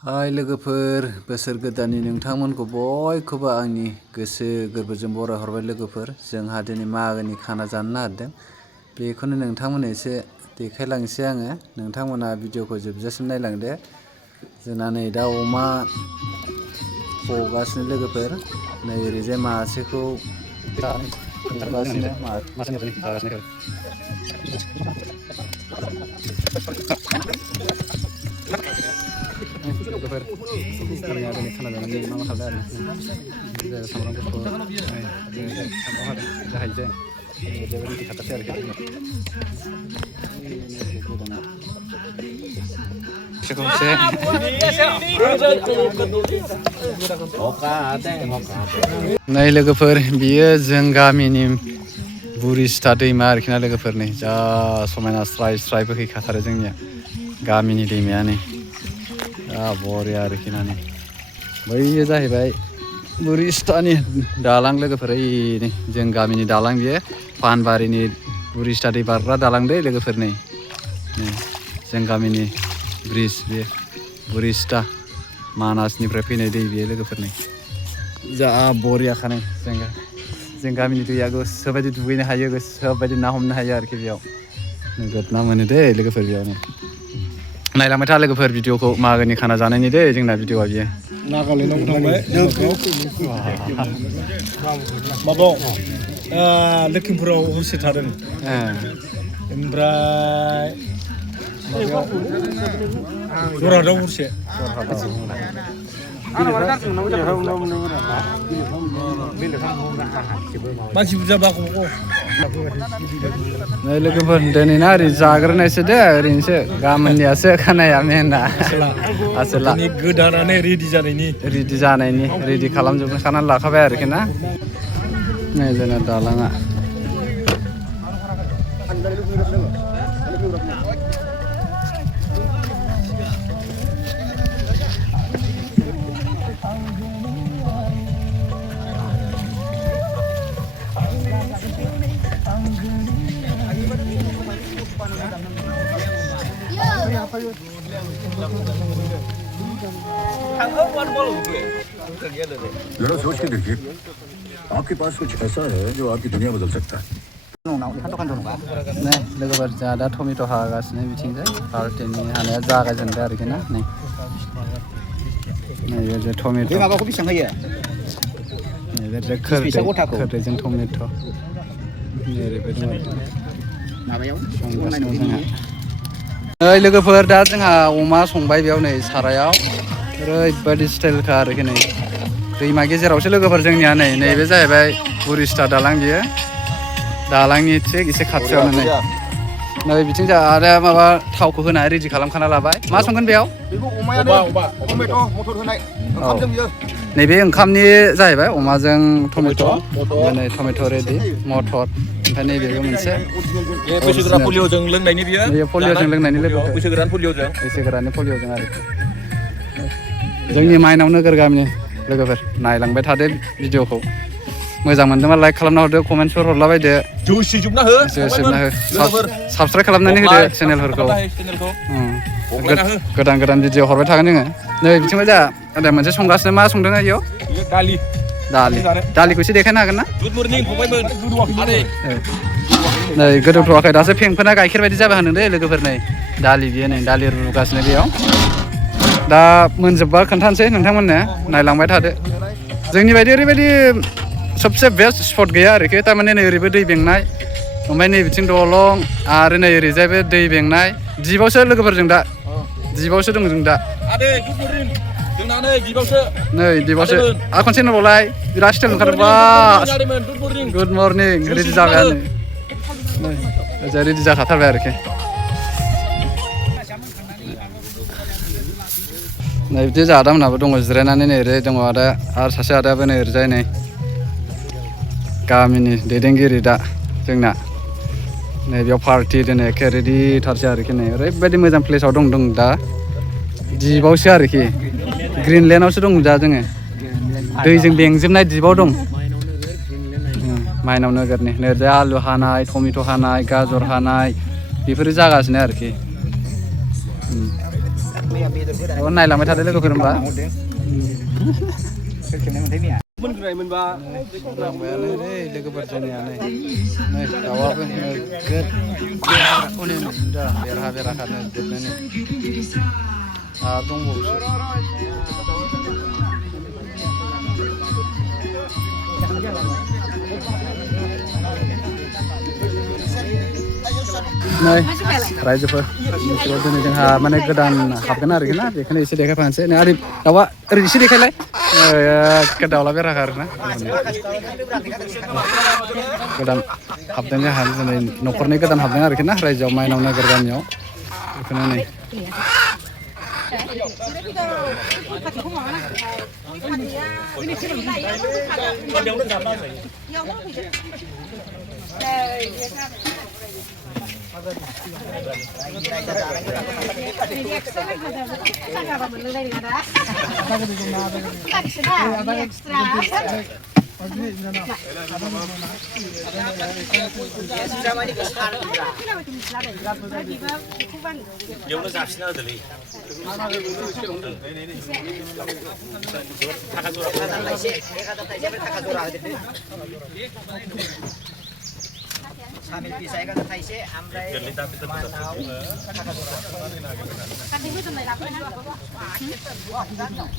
हाय लोगोफोर, बोसोर गोदाननि नोंथांमोनखौ बयखौबो आंनि गोसो गोरबोजों बरायहरबाय लोगोफोर। जोंहा दिनै मागोनि खाना जानो नागिरदों। बेखौनो नोंथांमोननो एसे देखायलांसै आङो। नोंथांमोना भिडिअखौ जोबजासिम नायलांदो। जोंना नै दा अमा हगासिनो लोगोफोर। नै ओरैजाय मासेखौ हगासिनो लोगोफोर जोंनिया दिनै खाना जानानै मा खालामदों आरो सामब्राम गुफुर जाहैदों रेडि खालामसै आरोखि नै लोगोफोर, बियो जों गामिनि बुरिस्ता दैमा आरोखि ना लोगोफोर। नै जा समायना स्राय स्राय बोहैखाथारो जोंनिया गामिनि दैमाया। नै बरिया आरोखि ना। नै बैयो जाहैबाय बुरिस्तानि दालां लोगोफोर। ओइ नै जों गामिनि दालां, बियो पानबारिनि बुरिस्ता दै बारग्रा दालां दै लोगोफोर। नै जों गामिनि ब्रिज, बे बुरिस्ता मानासनिफ्राय फैनाय दै बेयो लोगोफोर। नै जा बरियाखा। नै जों गामिनि दैया गोसोबायदि दुगैनो हायो, गोसोबायदि ना हमनो हायो आरोखि। बेयाव नोगोद ना मोनो दै लोगोफोर बेयावनो। नायलांबाय था लोगोफोर भिडिअखौ, मागोनि खाना जानायनि दै जोंना भिडिअआ बियो। नागालेण्डआव थांबाय माबायाव लखिमपुराव हरसे थादों। ओमफ्राय जरहाटआव हरसे। मानसि बुरजा बाखौ नै लोगोफोर, दिनै ना ओरै जाग्रोनायसो दे, ओरैनोसो गाबोननियासो खानाया मेना आसोला गोदानानै रेडि जानायनि रेडि खालामजोबखानानै लाखाबाय आरोखि ना। नै जोंना दालाङा जरा सोच के देखिए, आपके पास कुछ ऐसा है जो आपकी दुनिया बदल सकता है। नै लोगोफोर, जोंहा दा टमेट' हागासिनो बिथिंजाय पार्टिनि हानाया जागायजेनबाय आरोखि ना। नै नैबे टमेट', माबाखौ बेसेबां होयो? नैबे खोरदैजों टमेट'। ओरैबायदि दं माबायाव संगासिनो जोंहा। नै लोगोफोर, दा जोंहा अमा संबाय बेयाव। नै सारायाव ओरैबायदि स्टाइलखा आरोखि। नै दैमा गेजेरावसो लोगोफोर जोंनिया। नैबे जाहैबाय बुरिस्ता दालां, बियो दालांनि थिग एसे खाथियावनो। नै बिथिं जोंहा आरो माबा थावखौ होनानै रेडि खालामखाना लाबाय। मा संगोन बेयाव? नैबे ओंखामनि जाहैबाय, अमाजों टमेट'। नै टमेट' रेडि, मटर, ओमफ्राय नैबेबो मोनसे बैसोगोरा पलिय'जों लोंनायनि बियो। बेयो पलिय'जों लोंनायनि लोगोफोर, बैसोगोरानि पलिय'जों। बैसोगोरानि पलिय'जों आरोखि। जोंनि माइनाव नोगोर गामिनि लोगोफोर, नायलांबाय थादो भिडिअखौ। मोजां मोनदोंबा लाइक खालामना हरदो, कमेन्टफोर हरलाबायदो, जोसिजोबना हो, साबसक्राइब खालामनानै होदो चेनेलफोरखौ। गोदान गोदान भिडिअ हरबाय थागोन जोङो। नै बिथिंबो जा मोनसे संगासिनो। मा संदों आयौ? दालिखौ एसे देखायनो हागोन ना? गुड मर्निं फंबायमोन। नै गोदौथ'वाखै, दासो फेंफोना गाइखेर बायदि जाबाय होनदों दै लोगोफोर। नै दालि, बियो नै दालि रुगासिनो बेयाव। दा मोनजोबबा खोन्थानोसै नोंथांमोननो, नायलांबाय थादो। जोंनि बायदि ओरैबायदि सबसे बेस्ट स्पट गैया आरोखि। थारमाने नै ओरैबो दै बेंनाय, ओमफ्राय नै बिथिं दलं, आरो नै ओरैजायबो दै बेंनाय। दिपआवसो लोगोफोरजों दा, दिपआवसो दं जों दा। नै दिपआवसो। आरो खनसे होनबावलाय, बिराद स्टाइल ओंखारदों बा। गुड मर्निं, रेडि जाबायानो। नै ओजा रेडि जाखाथारबाय आरोखि। नै बिदि जोंहा आदा मोनहाबो दङ जिरायनानै। नै ओरै दङ आदा, आरो सासे आदायाबो नै ओरैजाय। नै गामिनि दैदेनगिरि दा जोंना। नै बेयाव पार्टि दोनो, एखे रेडिथारसै आरोखि। नै ओरैबायदि मोजां प्लेसाव दं दा, दिपआवसो आरोखि। ग्रिनलेण्डआवसो दं दा जोङो, दैजों बेंजोबनाय दिपआव दं। माइनाव नोगोरनि नै ओरैजाय आलु हानाय, टमेट' हानाय, गाजर हानाय, बेफोरो जागासिनो आरोखि। नायलांबाय थादो लोगोफोर होनबा मोनग्रायमोनबा लांबायानो दै लोगोफोर जोंनिया नै दाउआबो नोगोद बेराखौनो दा बेराखानो जोबनानै आरो दंबावोसो नै रायजोफोर मिथिगौ दिनै जोंहा माने गोदान हाबगोन आरोखि ना बेखौनो एसे देखायफानोसै नै ओरै दाउआ ओरै एसे देखायलाय एखे दाउला बेराखा आरोना गोदान हाबदों जोंहा दिनै न'खरनि गोदान हाबदों आरोखि ना रायजोआव माइनाव नोगोर गामियाव बेखौनो नै सामिल पिसायगा थाइसे ओमफ्राय मानाव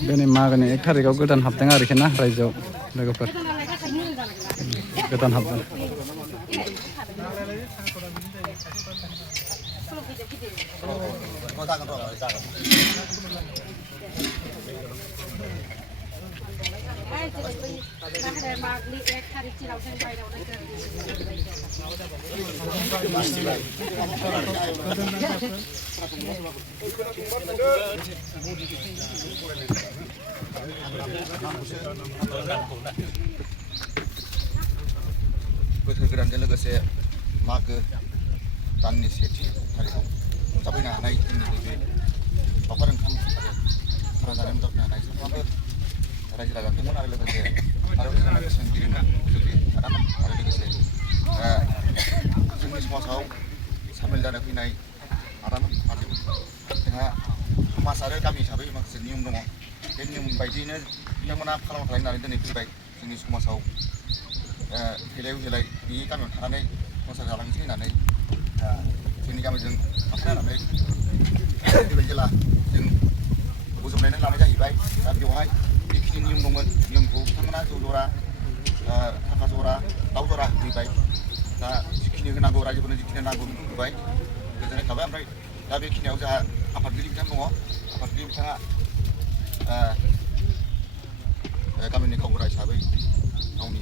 दिनै मागोनि 1 थारिखआव गोदान हाबदों आरोखि ना रायजोआव लोगोफोर गोदान हाबदों बोसोर गोदानजों लोगोसे मागो दाननि सेथि थारिखआव जाफैनो हानाय जोंनि नैबे लावखार ओंखाम आरो खाना जानाय जाफैनो हानाय साफ्रोमबो रायजो राजाफोरमोन आरो लोगोसे भारत सरकारनि बोसोनगिरिमोन आदामोन आरो लोगोसे जोंनि समाजाव सामिल जानो फैनाय आदामोन आरो जोंहा समाज आरो गामि हिसाबै माखासे नियम दङ बे नियम बायदियैनो बिथांमोना खालामनो थाखाय होननानै दिनै फैबाय जोंनि समाजाव हेलाय हेलाय बे गामियाव थानानै संसार जालांसै होननानै जोंनि गामिजों हाबनानै फैबाय जेला जों बोजबनानै लानाय जाहैबाय दा बेवहाय जिखिनि नियम दंमोन नियमखौ बिथांमोना जौ जरा थाखा जरा दाउ जरा होफैबाय दा जिखिनि होनांगौ रायजोफोरनो जिखिनि नांगौ बेखौ होबाय गोजोननाय थाबाय ओमफ्राय दा बेखिनियाव जोंहा आफादगिरि बिथां दङ आफादगिरि बिथाङा गामिनि गावबुरा हिसाबै गावनि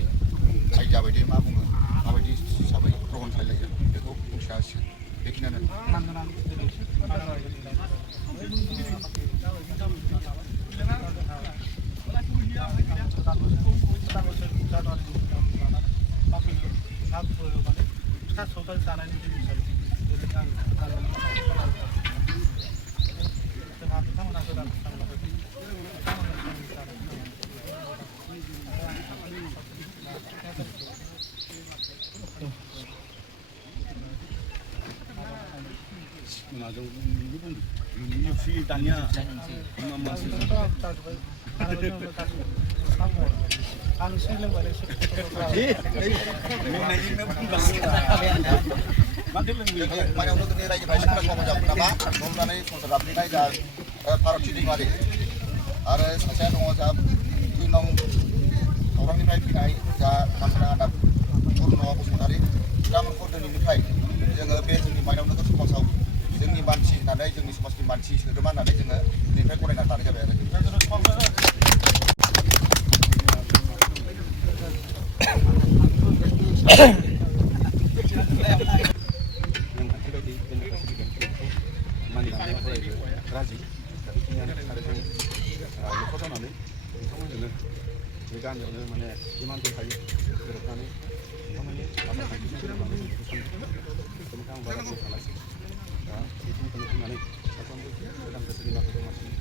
आइडिया बायदि मा बुङो माबायदि हिसाबै ग्रहन खालायो बेखौ बुंथिना होसिगोन बेखिनियानो दानिया माइनाव नोगोरनि रायजो राजाफोरा समाजाव नामा हमनानै संसार जाबनाय जा भारतथि दैमारि आरो सासेया दङ जा 2 नं खौरांनिफ्राय फैनाय जा मानसिना पुर्न बसुमतारी बिथांमोनखौ दिनैनिफ्राय जोङो बे जोंनि माइनाव नोगोर समाजाव जोंनि मानसि होननानै जोंनि समाजनि मानसि सोद्रोमा होननानै जोङो दिनैनिफ्राय गनायनानै लानाय जाबाय राजि दा बेखिनियानो आरो जों न'खर जानानै नोंथांमोनजोंनो बे गामियावनो माने इमान दंखायो गोरोबनानै नोंथांमोननि आसार खान्थिजों गोरोबनानै जों बेखौ आं बारा बुंनो सानासै दा बेखिनिखौनो बुंनानै साफ्रोमबो गोदान बोसोरनि मागो दमासिनि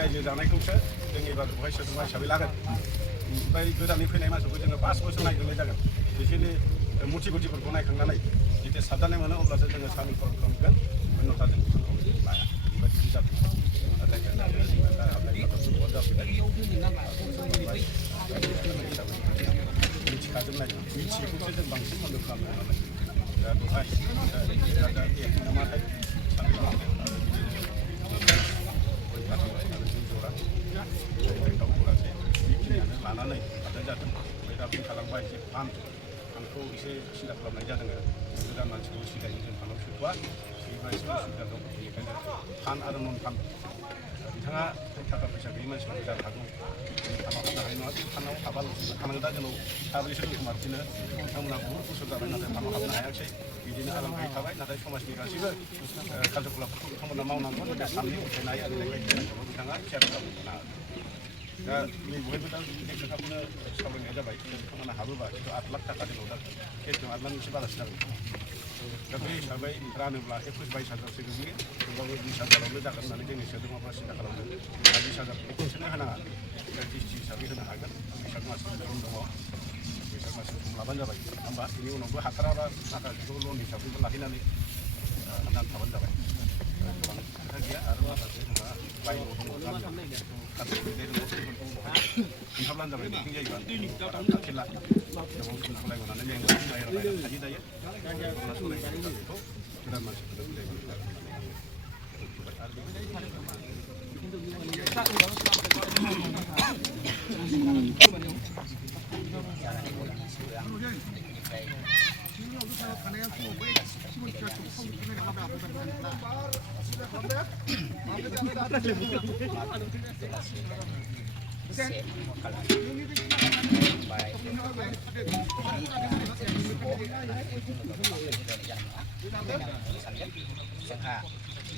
रायजो जानायखौसो जों एबार बेवहाय सोद्रोमा हिसाबै लागोन ओमफ्राय गोदानै फैनाय मानसिखौ जोङो 5 बोसोर नायग्रोनाय जागोन बिसोरनि मुथि गुथिफोरखौ नायखांनानै जेथिया साबजानाय मोनो अब्लासो जोङो सामिलफोर खालामगोन अन्यथा जों बिसोरखौ लाया बेबायदि जादों मिथिखाजोबनाय मिथियैखौसो जों बांसिन मदद खालामनो हानाय दा बेवहाय नामाथाय बेखिनियानो लानानै हाबनाय जादों ओमफ्राय दा बुंखालांबाय जे फानखौ एसे सिन्था खालामनाय जादों आरो गोदान मानसिखौ सिगाङै जों फानाव सोथ'वा बेबा एसे उसुबिदा दं बेनिखायनो फान आरो नन फान बिथाङा थाखा फैसा गैयि मानसिफोर जानो हागौ फानाव हाबनो हानाय नङा बे फानाव हाबाल'सो थानांगौ दा जोंनाव साब्रैसो दंखोमा बिदिनो बिथांमोनहा बहुद बोसोर जाबाय नाथाय फानाव हाबनो हायाखिसै बिदिनो आरामहाय थाबाय नाथाय समाजनि गासैबो खार्यकलापफोरखौ बिथांमोना मावनांगौ नाथाय साननि उथायनाय आरिनाय बायदिसिनाखौ बिथाङा थियार खालामनो दा बयबो दा बे खोथाखौनो सावरायनाय जाबाय बिथांमोना हाबोबा खिन्थु 8 लाख थाखा जोंनाव दा केसजों 8 लाखनि एसे बारासिन जागोन दा बे हिसाबै रानोब्ला 21-22 हाजारसो गोग्लैयो थेवबाबो 20 हाजारावनो जागोन होननानै जोंनि सोद्रोमाफ्रा सिन्था खालामदों दा 20 हाजारखौ खनसेनो होनाङा डिस्ट्रिक्ट हिसाबै होनो हागोन बैसाग माससिम सम दङ बैसाग माससिम सम लाबानो जाबाय होमबा बेनि उनावबो हाथाराबा माखासेखौ लन हिसाबैबो लाखिनानै हाबनानै थाबानो जाबाय गोबां खोथा गैया आरो माखासे जोंहा बायनांगौ दङ खोन्थाब्लानो जाबाय मिटिं जायोबा खाथिला गोबाव सम सालायबोनानै मेंनानै रायलायनानै थायो दायो अब्ला सालायनायखौ गोदान मानसिफोरनो जोंहा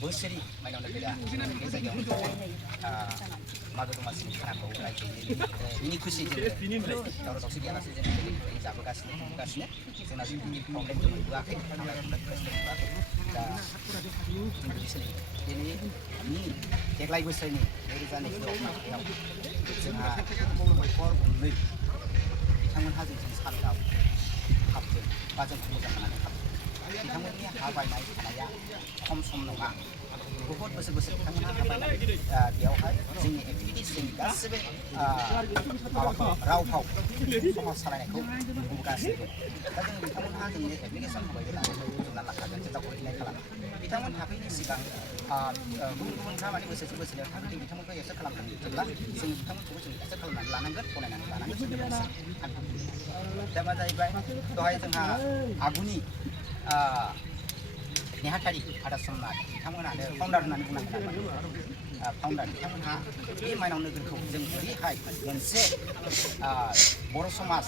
बोसोरै माइनावनो फैदा बे जायगायाव मागो दमासिनि खानाखौ रायजोयै मिनि खुसि जोङो दावराव दावसि गैयालासे जों जाबोगासिनो नुगासिनो जोंना जेबो प्रब्लेमबो मोनबोआखै थांलाय फैलाय मोनबोआखै दा दिनै देग्लाय बोसोरनि 2026 मायथाइयाव जोंहा न'खर गंनै बिथांमोनहा जोंजों सामिलाव हाबदों बा जोंखौ मोजां मोननानै हाबदों बिथांमोननि हा बायनाय थानाया खम सम नङा बहुत बोसोर बिथांमोनहा हा बायनानै बेयावहाय जोंनि एक्टिभिटिस जोंनि गासिबो माबाखौ राव फाव समाज सालायनायखौ नुबोगासिनो दा जों बिथांमोनहा जोंनि एप्लिकेसन होबाय बुथुमना लाखागोन जेब्ला कर्डिनेट खालामो बिथांमोन थाफैनायनि सिगां गुबुनफ्रा माने बोसोरसेयाव थाफैदों बिथांमोनखौ एक्सेप्ट खालामदों जेब्ला जों बिथांमोनखौबो जों एक्सेप्ट खालामनानै लानांगोन गनायनानै लानांगोन दा मा जाहैबाय दहाय जोंहा आगुनि नेहाथारि आदासमनाथ बिथांमोनानो फाउन्डार होननानै बुंनांगोन फाउन्डार बिथांमोनहा बे माइनाव नोगोरखौ जों बोरैहाय मोनसे बर' समाज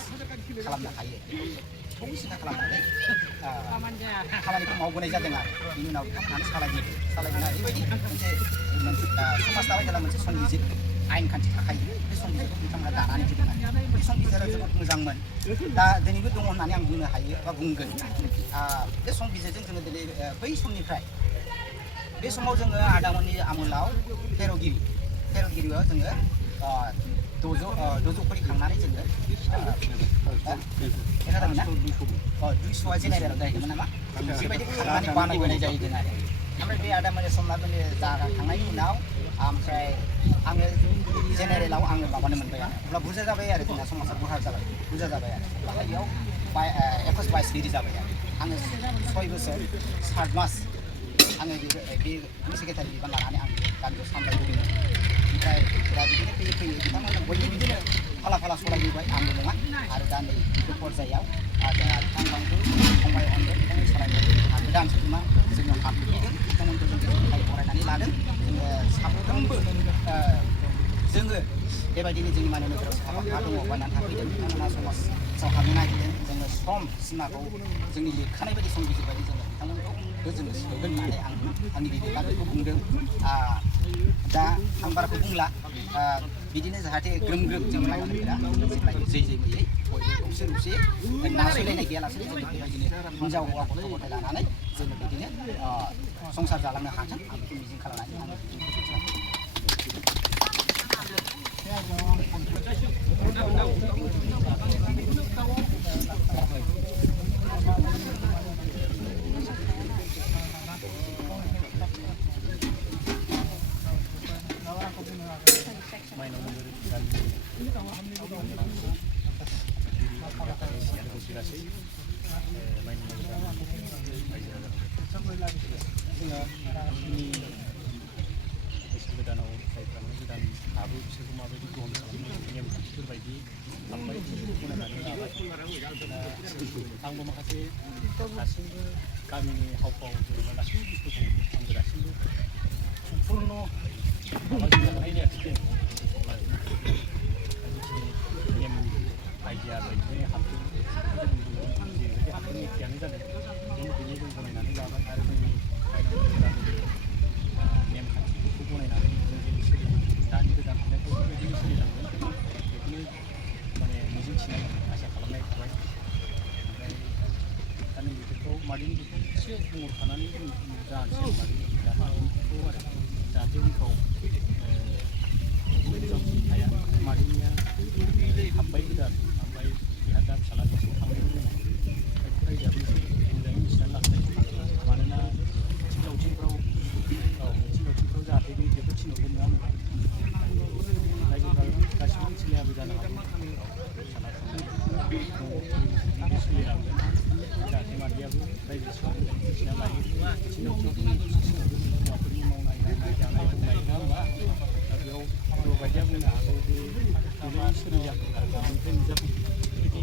खालामनो हायो बेखौ सिन्था खालामनानै खामानिखौ मावबोनाय जादों आरो बिनि उनाव बिथांमोनहानो सालायबोनाय ओरैबायदि मोनसे समाज दाबाय जेला मोनसे संबिजिर आयेन खान्थि थाखायो बे संबिजिरखौ बिथांमोना दानानै होदों बे संबिजिरा जोबोद मोजांमोन दा दिनैबो दङ होननानै आं बुंनो हायो बा बुंगोन बे संबिजिरजों जोङो दिनै बै समनिफ्राय बे समाव जोङो आदामोननि आमोलाव तेर'गिरियाव जोङो द'जौ खरि खांनानै जोङो खोनादोंमोन ना 200 जेनेरेलाव जाहैदोंमोन नामा बेबायदि खांनानै बानायबोनाय जाहैदों आरो ओमफ्राय बे आदामोननि समनाथनि जाखांनायनि उनाव ओमफ्राय आङो जेनेरेलाव आङो माबानो मोनबाय आरो अब्ला बुरजा जाबाय आरो जोंना समाजा बुरजा जाबाय आरो बेयाव 21-22 डिग्रि जाबाय आरो आङो 6 बोसोर 7 मास आङो बे सेक्रेटारि बिबान लानानै आं गामियाव सामलायबोदोंमोन ओमफ्राय दा बिदिनो फैयै बिथांमोना बयबो बिदिनो फाला सालायबोबाय आंबो नङा आरो दा नै बे पर्जायाव बिथांमोनखौ फंबाय अनदों बिथांमोन सालायनाय गोदान सोद्रोमा जोङो हाबफैदों बिथांमोनखौ जों थाखाय फरायनानै लादों जोङो साफ्रोमबो जोङो बेबायदिनो जोंनि माने नोगोराव साफा हा दङ बायनानै थाफैदों बिथांमोना समाजाव हाबनो नागिरदों जोङो सम सिमाखौ जोंनि लिरखानाय बायदि संबिजिर बायदि जोङो बिथांमोनखौ जोङो सोगोन होननानै आं आंनि दैदेनगिरिखौ बुंदों दा आं बाराखौ बुंला बिदिनो जाहाथे ग्रोम जों माइनावफोरा जेब्लायबो जै मोयै बयबो खौसे नासयलायनाय गैयालासेनो जोङो बेबायदिनो हिनजाव हौवा गथ' गथाय लानानै जोङो बिदिनो संसार जालांनो हाथों आं बेखौ मिजिं खालामनानै आङो गोदानाव जायफ्रानो गोदान हाबो बिसोरखौ माबायदि गोहोम खालामनो नेमखान्थिफोरबायदि हाबबाय गनायनानै लाबाय आंबो माखासे दासिमबो गामिनि हाव भाव जेनेबा गासैबो बुस्थुखौ आंबो दासिमबो सम्पुर्ण माबाजोबनो हानाय जायाखै अब्ला जिखिनि नेम आइडिया बायदियै हाबदों जेरैबायदि हाबदों एखेयानो जादों बेनिखायनो जों गनायनानै लाबाय आरो जोंनि नेमखान्थिफोरखौ गनायनानै जों जेरै सोलियो दानि गोदान थानायखौ बेबायदिनो सोलिलांगोन बेखौनो माने मिजिंथिनाय आसा खालामनाय थाबाय ओमफ्राय दा नैबेफोरखौ मादैनि बेखौ एसे बुंहरखानानै जानोसै मादैनिखौ आरो जाहाथे उनफ्राव थाया मादैनिया हाबबाय गोदान ओमफ्राय बेहा दा फिसाला एसे थांनायबो दङ रायजोआबो एसे मोजाङै मिथिनानै लाखायो मानोना मिथिं दावथिंफ्राव जाहाथे बे बेखौ थिनहरगोन नङा होनबा रायजोफ्रा गासिबो मिथिलायाबो जानो हागौ फिसाला थांनाय सोलिलांगोन जाहाथे मादैयाबो रायजो सिङाव मिथिना लायो मिथिं दावथिंआवथ' हौवाफोरनि मावनाय दांनाय जानाय लोंनाय नङा होनबा दा बेयाव बर'बायदिया बुंनो हागौ बे बेजों सोलिजाखै बेनिफ्राय नुजाफै बेबायदि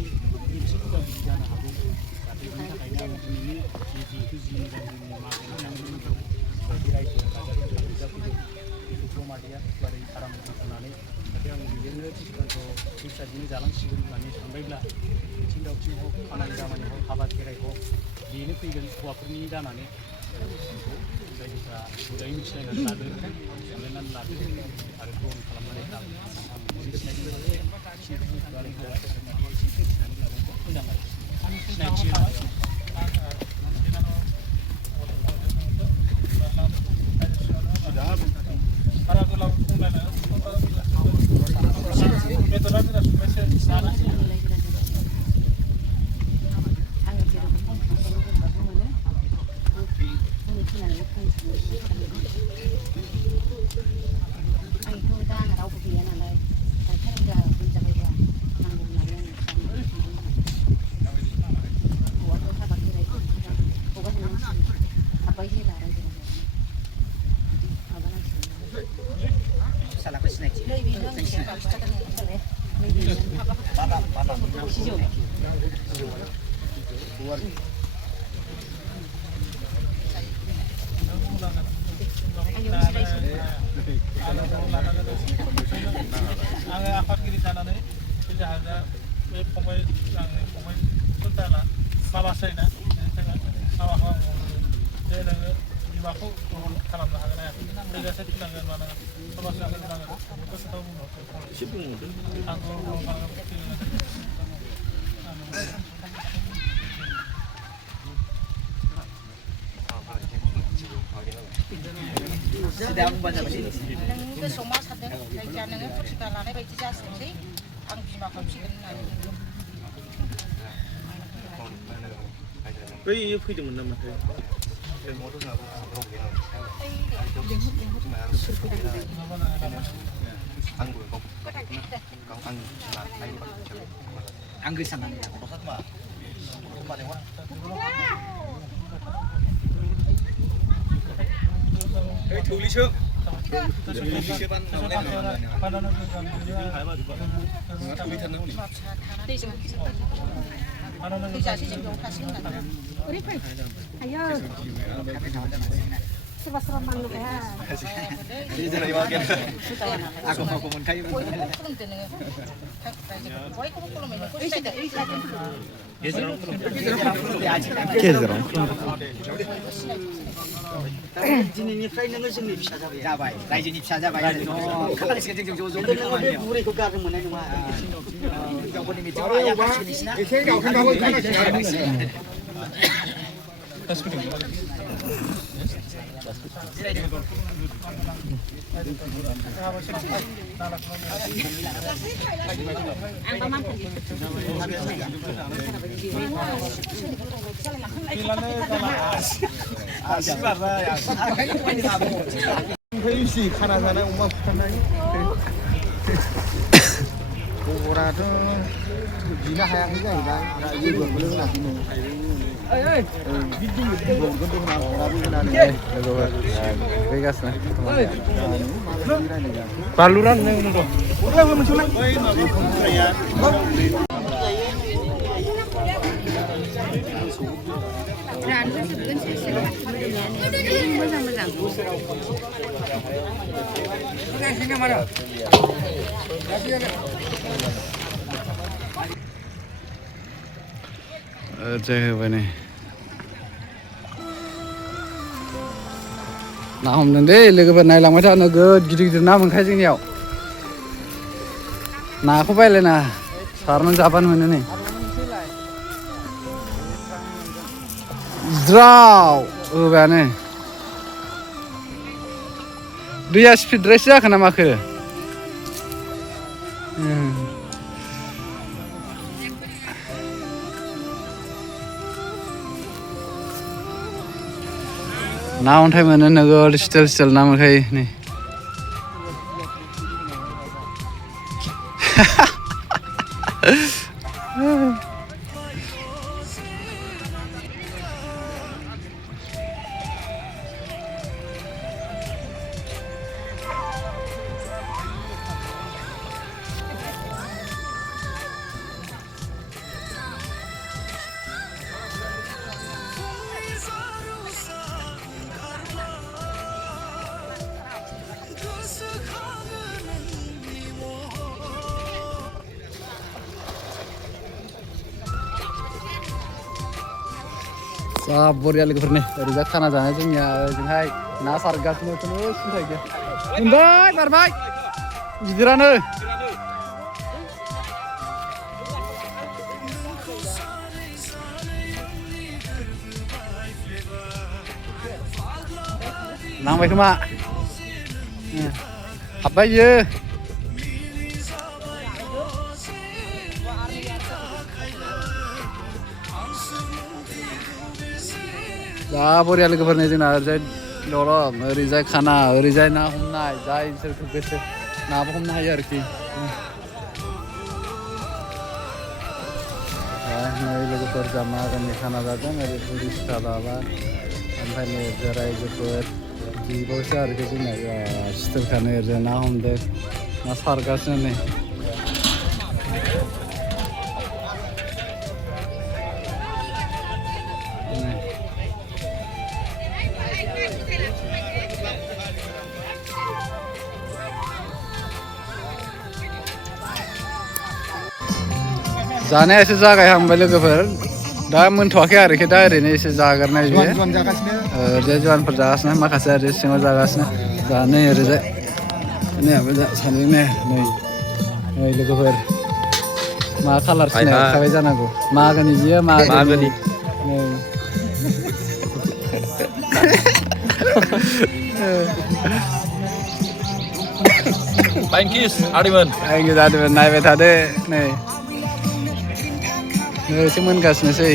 मोनसेफोरा बिदि जानो हागौ जाहाथे बेनि थाखायनो आं दिनैनि जिहेतु जि मोजां जोंनि मागोनि जानायफोरखौ बायदि रायजो राजाफोरखौ नुजाफैदों बेफोरखौ मादैया गुवारै आराम दोनथ'नानै जाहाथे आं बेजोंनो सिगांखौ फिसाजोंनो जालांसिगोन होननानै सानबायब्ला मिथिं दावथिं हक खामानि दामानि हक हाबा खेराइ हक बेनो फैगोन हौवाफोरनि जानानै रायजोफ्रा मोजाङै मिथिलायनानै लादो सानलायनानै लादो आरो ग्रहन खालामनानै लादो आं मिथिनायजों लोगोसे सिनायथिखौ आरो एसे मिथिनानै लानायखौ मोजां आरो सिनायथि होनायाव बारा गोलाव बुंलायनो बेदरा बिराद संनायसो रावबो गैया नालाय हौवाफोर हाबा खेराइ हाब्बाय जेला रायजो फिसालाखौ सिनायथि आङो आफादगिरि जानानै जोंहा बे फंबाय आंनि फंबाय सुल्ताना माबासै ना हाबा जे नोङो बिमाखौ ग्रहन खालामनो हागोन हाया थैजासे फिनांगोन मानांगोन समाज जागोन होनांगोन बेखौ खोथा बुंहरदों आंखौ नों गोसोआव मा सानदों जायखिया नोङो प्रतिज्ञा लानाय बायदि जासोनोसै आं बिमाखौ फिगोन होननानै बै फैदोंमोन नामाथाय आंगो साननानै थौलिसो थैजासे जों बेयाव थासिगोन होननानै सोरबा सोरबा माननो हाया aku mau komentar बयखौबो खुलुमदो नोङो बयखौबो खुलुमो नोंखौ सिनायदो दिनैनिफ्राय नोङो जोंनि फिसा जाबाय रायजोनि फिसा जाबाय खामानिसिगोन जों ज' ज' नोङो बे बुरैखौ गारनो मोननाय नङा हिनजावफोरनि मिथिङाव आइया गासिबो नोंसिना खाना जानाय अमा बुथारनाय खबराथ' बिनो हायाखै जाहैबाय जेबोखौनो होनाखै नों बानलु राननाय होबाय नै ना हमदों दै लोगोफोर नायलांबाय था नोगोद गिदिर गिदिर ना मोनखायो जोंनियाव नाखौ बायलायना सारनानै जाबानो मोनो नै ज्राव होबायानो दैया स्पिडद्रायसो जाखो ना माखो ना अन्थाइ मोनो नोगोद स्टेल स्टेल ना मोनखायो नै जा बरिया लोगोफोर नै ओरैजा खाना जानाय जोंनिया ओजोंहाय ना सारगासिनो खुनु सिन्था गैया मोनबाय बारबाय गिदिरानो नांबाय खोमा हाबबाय बियो जा बरिया लोगोफोर नै जोंना ओरैजाय दरम ओरैजाय खाना ओरैजाय ना हमनाय जाय सोरखौ गोसो नाबो हमनो हायो आरोखि नै लोगोफोर जामा गाननि खाना जादों ओरै टुरिस्टफ्रा लाबाय ओमफ्राय नै ओरैजाय रायजोफोर बिबावसो आरोखि जोंना सिथोरखानो ओरैजाय ना हमदों ना सारगासिनो नै जानाया एसे जागायहांबाय लोगोफोर दा मोनथ'वाखै आरोखि दा ओरैनो एसे जागारनाय बियो ओरैजाय जवानफोर जागासिनो माखासे ओरै सिङाव जागासिनो जानै ओरैजाय नैयाबो सानैजों नै लोगोफोर मा कालार सिनायखाबाय जानांगौ मागोनि बियो मागोनि थेंकिस आदैमोन नायबाय थादो नै एसे मोनगासिनोसै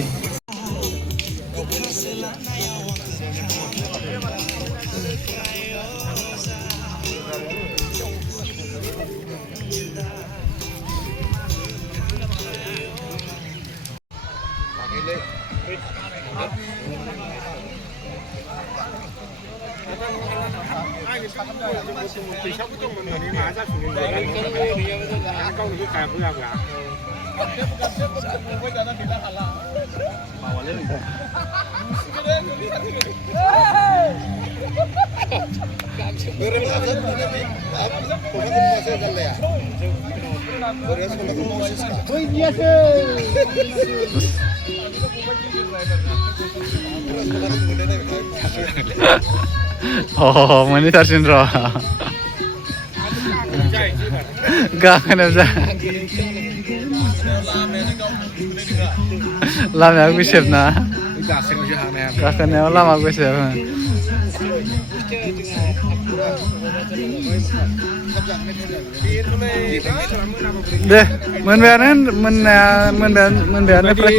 फैसाबो दंमोन होननानै मा जाफिनगोन गावनोबो खायाबो आंहा मोनैथारसिन र' गाखोनायाव जा लामाया गुसेब ना गाखोनायावसो हानाया गाखोनायाव लामा गोसा दे मोनबायानो फ्राय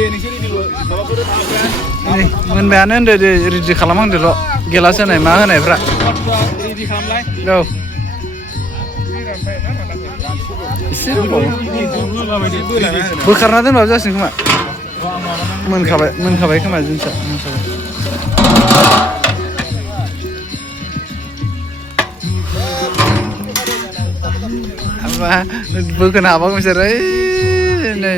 मोनबायानो होनदो दे रेडि खालामहांदोल' गेलास होनाय मा होनायफ्रा रेडि खालामलाय औ एसे दंबावो बोखारना दोनबाबो जासिगोन खोमा मोनखाबाय खोमा जिनिसा बोखोनो हाबागौ नोंसोर ओइ नै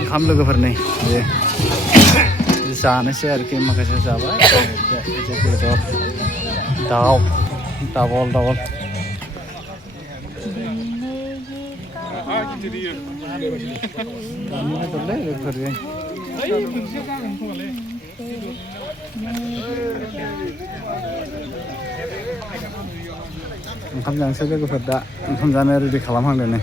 ओंखाम लोगोफोरनि जानोसै आरोखि माखासे जाबाय बेदर दाउ डाबल लोगोफोरजों ओंखाम जानोसै लोगोफोर दा ओंखाम जानो रेडि खालामहांदों नै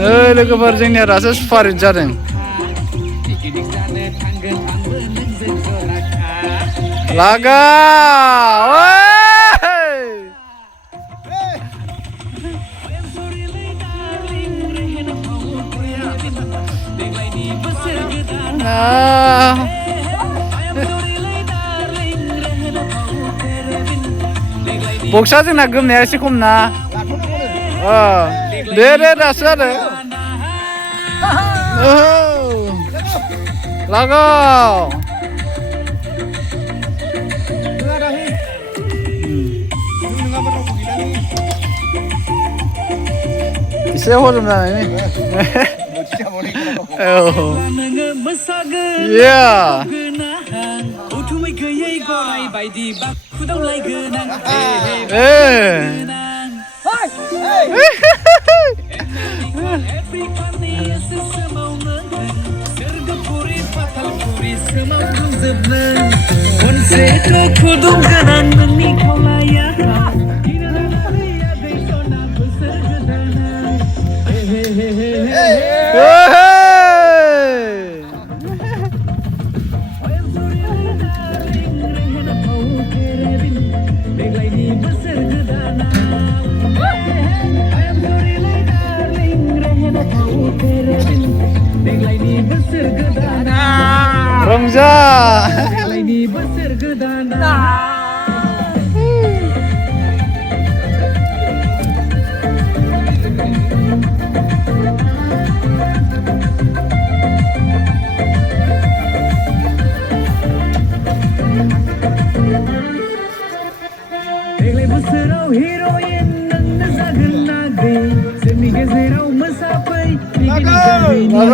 नै लोगोफोर जोंनिया दासो सुपार हिट जादों लागा बक्सा जोंना गोमनाया एसे खम ना दे दासो जादों लागाव एसे हजम जानायनि रंजा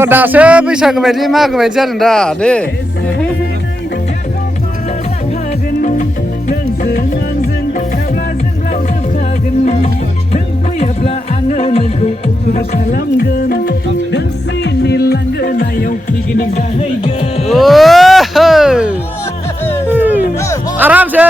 दासो बैसागो बायदि मागो बायदि जादों दा दे आराम से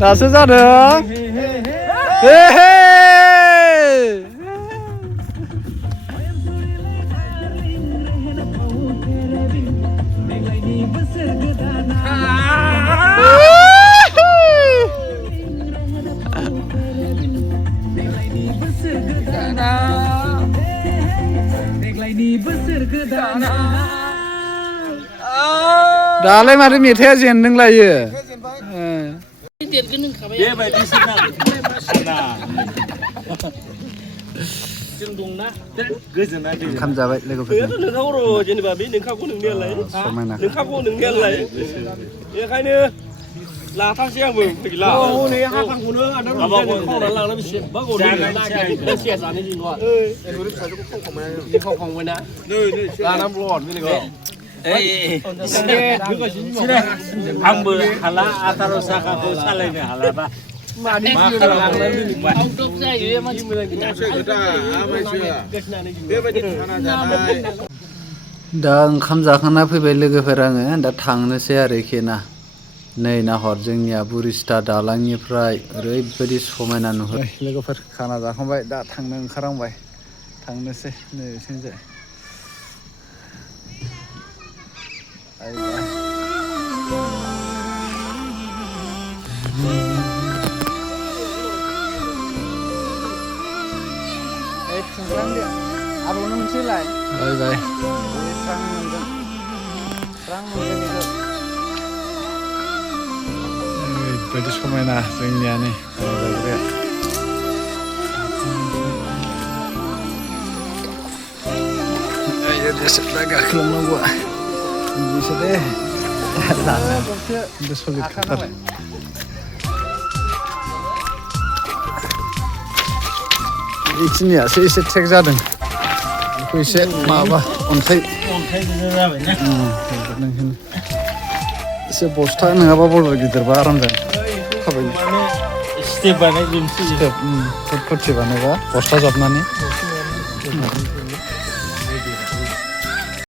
दासो जादों दालाय माथो मेथाइआ जेनदों लायो देरगोन होनखाबाय बेबायदिसो जों दंना गोजोना ओंखाम जाबाय लोगोफोर नोंखागौ र' जेनेबा बे नोंखागौ नोंनियालाय समायना नोंखागौ नोंनियालाय बेखायनो लाथांसै आंबो गैला हनै हाखांखौनो आदार खावनानै लांना बेसेबा गौरी सेया जानो जि नङा एनगुरि फिसाजोखौ खावखांबाय बे खावखांबायना लाना ब्लड बेलेगाव आंबो हाला 18 साखाखौ सालायनो हालाबा मा खालामनांगौ जायो मानसि मोजां बेबायदि खाना जानाय दा ओंखाम जाखांना फैबाय लोगोफोर आङो दा थांनोसै आरोखि ना नै नाहर जोंनिया बुरिस्टा दालांनिफ्राय ओरैबायदि समायना नुहुरो लोगोफोर खाना जाखांबाय दा थांनो ओंखारहांबाय थांनोसै नै बिथिंजाय आबौनो मोनसेलाय बाय बाय स्रां मोनगोन ओरैबायदि समायना जोंनिया नै जायगाया देसोरफ्रा गाखोलांनांगौआ बिदिसो दे सलिद खाथार बेखिनियासो एसे ट्रेक जादों बेखौ एसे माबा अन्थाइ जाबायना एसे बस्था नङाबा बल्दार गिदिरबा आराम जायो थाबाय स्टेप बानायजोबसै फुट फुटि बानायबा बस्था जाबनानै